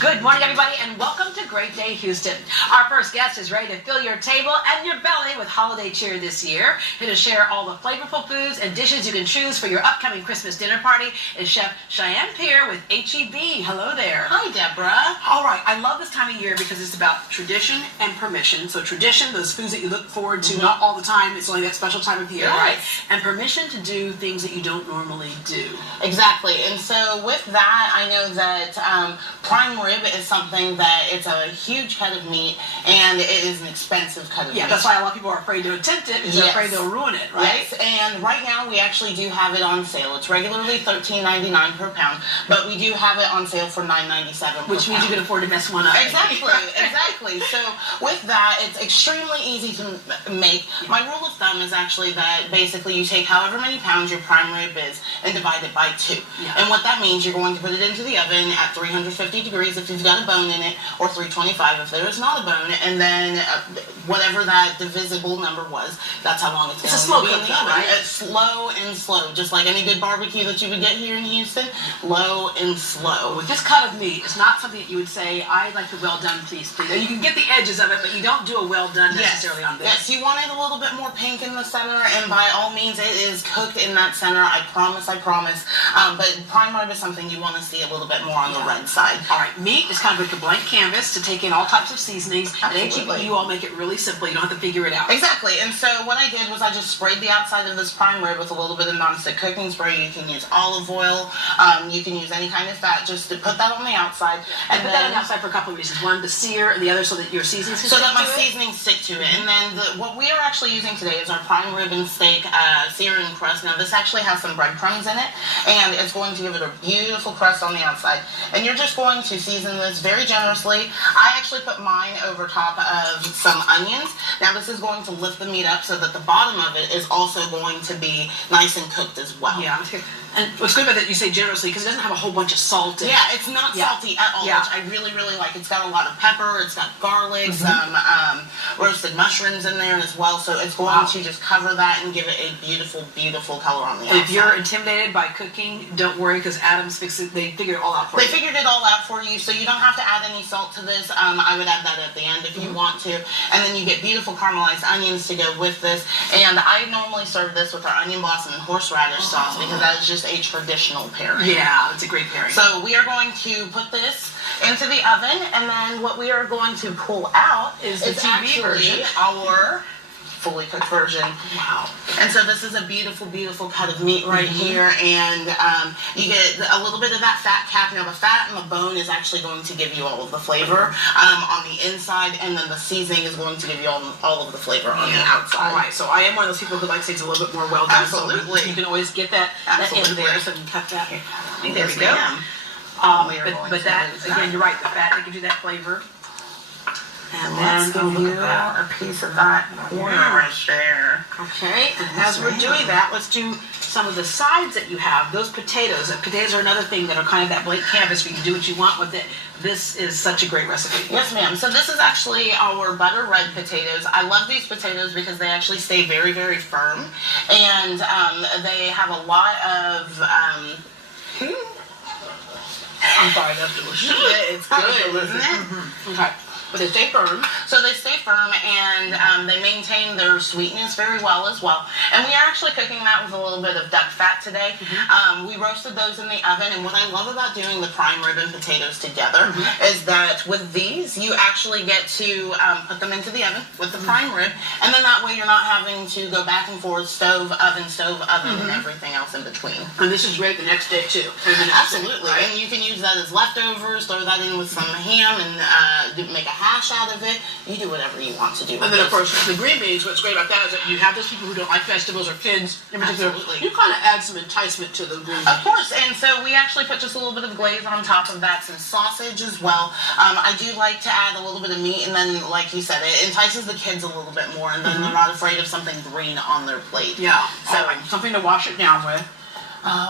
Good morning, everybody, and welcome to Great Day Houston. Our first guest is ready to fill your table and your belly with holiday cheer this year. Here to share all the flavorful foods and dishes you can choose for your upcoming Christmas dinner party is Chef Cheyenne with HEB. Hello there. Hi, Deborah. All right, I love this time of year because it's about tradition and permission. So tradition, those foods that you look forward to, not all the time, it's only that special time of year, right? And permission to do things that you don't normally do. Exactly. And so with that, I know that prime rib is something that it's a huge cut of meat, and it is an expensive cut of meat. Yeah, that's why a lot of people are afraid to attempt it because they're afraid they'll ruin it, right? Yes, and right now we actually do have it on sale. It's regularly $13.99 per pound, but we do have it on sale for $9.97 Which means you can afford to mess one up. Exactly, exactly. So with that, it's extremely easy to make. My rule of thumb is actually that basically you take however many pounds your prime rib is and divide it by 2. And what that means, you're going to put it into the oven at 350 degrees if you've got a bone in it, or 325 if there is not a bone, and then whatever that divisible number was, that's how long it's going to be in the oven. Right? It's slow and slow, just like any good barbecue that you would get here in Houston, low and slow. With this cut of meat, it's not something that you would say, I'd like a well done piece. You can get the edges of it, but you don't do a well done necessarily on this. Yes, you want it a little bit more pink in the center, and by all means, it is cooked in that center. I promise, I promise. But prime rib is something you want to see a little bit more on the red side. All right, meat is kind of like a blank canvas to take in all types of seasonings. Absolutely. And you all make it really simple. You don't have to figure it out. Exactly. And so what I did was I just sprayed the outside of this prime rib with a little bit of nonstick cooking spray. You can use olive oil. You can use any kind of fat just to put that on the outside. And put that on the outside for a couple of reasons. One, to sear, and the other so that your seasonings can stick to it. So that my seasonings stick to it. And then what we are actually using today is our prime rib and steak searing crust. Now this actually has some breadcrumbs in it, and it's going to give it a beautiful crust on the outside. And you're just going to season this very generously. I actually put mine over top of some onions. Now this is going to lift the meat up so that the bottom of it is also going to be nice and cooked as well. Yeah. And what's good about that, you say generously, because it doesn't have a whole bunch of salt in it. Yeah, it's not salty at all, which I really, really like. It's got a lot of pepper, it's got garlic, some roasted mushrooms in there as well, so it's going to just cover that and give it a beautiful, beautiful color on the outside. If you're intimidated by cooking, don't worry, because Adam's they figured it all out for you. They figured it all out for you, so you don't have to add any salt to this. I would add that at the end if you want to. And then you get beautiful caramelized onions to go with this. And I normally serve this with our onion blossom and horseradish sauce because that is just a traditional pairing. Yeah, it's a great pairing. So we are going to put this into the oven, and then what we are going to pull out is the TV version, our fully cooked version. Wow. And so this is a beautiful, beautiful cut of meat right here, and you get a little bit of that fat cap. Now the fat and the bone is actually going to give you all of the flavor on the inside, and then the seasoning is going to give you all of the flavor on the outside. All right, so I am one of those people who likes things a little bit more well done. Absolutely. So you can always get that in there, so you can cut that. There we go. But that, again, you're right, the fat that gives you that flavor. And let's give you a piece of that corner right there. Okay, and as we're doing that, let's do some of the sides that you have. Those potatoes. Potatoes are another thing that are kind of that blank canvas where you can do what you want with it. This is such a great recipe. Yes, ma'am. So this is actually our butter red potatoes. I love these potatoes because they actually stay very, very firm. And they have a lot of... I'm sorry, that's delicious. It's good, isn't it? Okay. But they stay firm. So they stay firm, and they maintain their sweetness very well as well. And we are actually cooking that with a little bit of duck fat today. We roasted those in the oven, and what I love about doing the prime rib and potatoes together is that with these, you actually get to put them into the oven with the prime rib, and then that way you're not having to go back and forth, stove, oven, and everything else in between. And this is great the next day, too. Absolutely. And you can use that as leftovers, throw that in with some ham, and make a hash out of it. You do whatever you want to do. And then, of course, the green beans, what's great about that is that you have those people who don't like vegetables or kids in particular. You kind of add some enticement to the green beans. Of course, and so we actually put just a little bit of glaze on top of that, some sausage as well. I do like to add a little bit of meat, and then, like you said, it entices the kids a little bit more, and then they're not afraid of something green on their plate. Yeah, so something to wash it down with.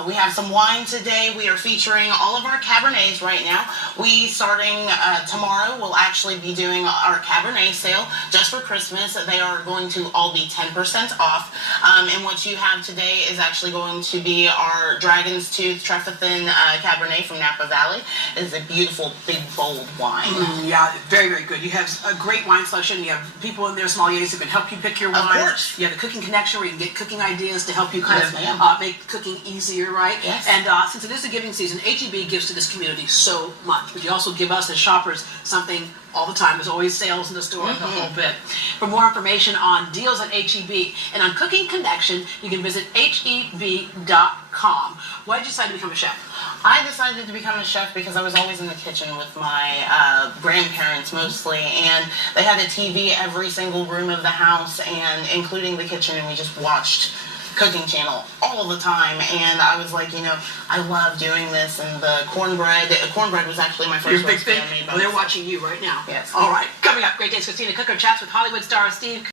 We have some wine today. We are featuring all of our Cabernets right now. We, starting tomorrow, will actually be doing our Cabernet sale just for Christmas. They are going to all be 10% off. And what you have today is actually going to be our Dragon's Tooth Trefethen Cabernet from Napa Valley. It is a beautiful, big, bold wine. Yeah, very, very good. You have a great wine selection. You have people in there, sommeliers, who can help you pick your wine. Of course. You have the cooking connection where you can get cooking ideas to help you kind of make cooking easier, right? Yes. And since it is the giving season, HEB gives to this community so much. But you also give us as shoppers something all the time. There's always sales in the store, the whole bit. For more information on deals at HEB and on Cooking Connection, you can visit HEB.com. Why did you decide to become a chef? I decided to become a chef because I was always in the kitchen with my grandparents mostly, and they had a TV every single room of the house, and including the kitchen, and we just watched Cooking Channel all the time. And I was like, I love doing this. And the cornbread was actually my first recipe I made by myself. They're watching you right now. Yes. All right. Coming up, Great Days, Christina Cooker chats with Hollywood star Steve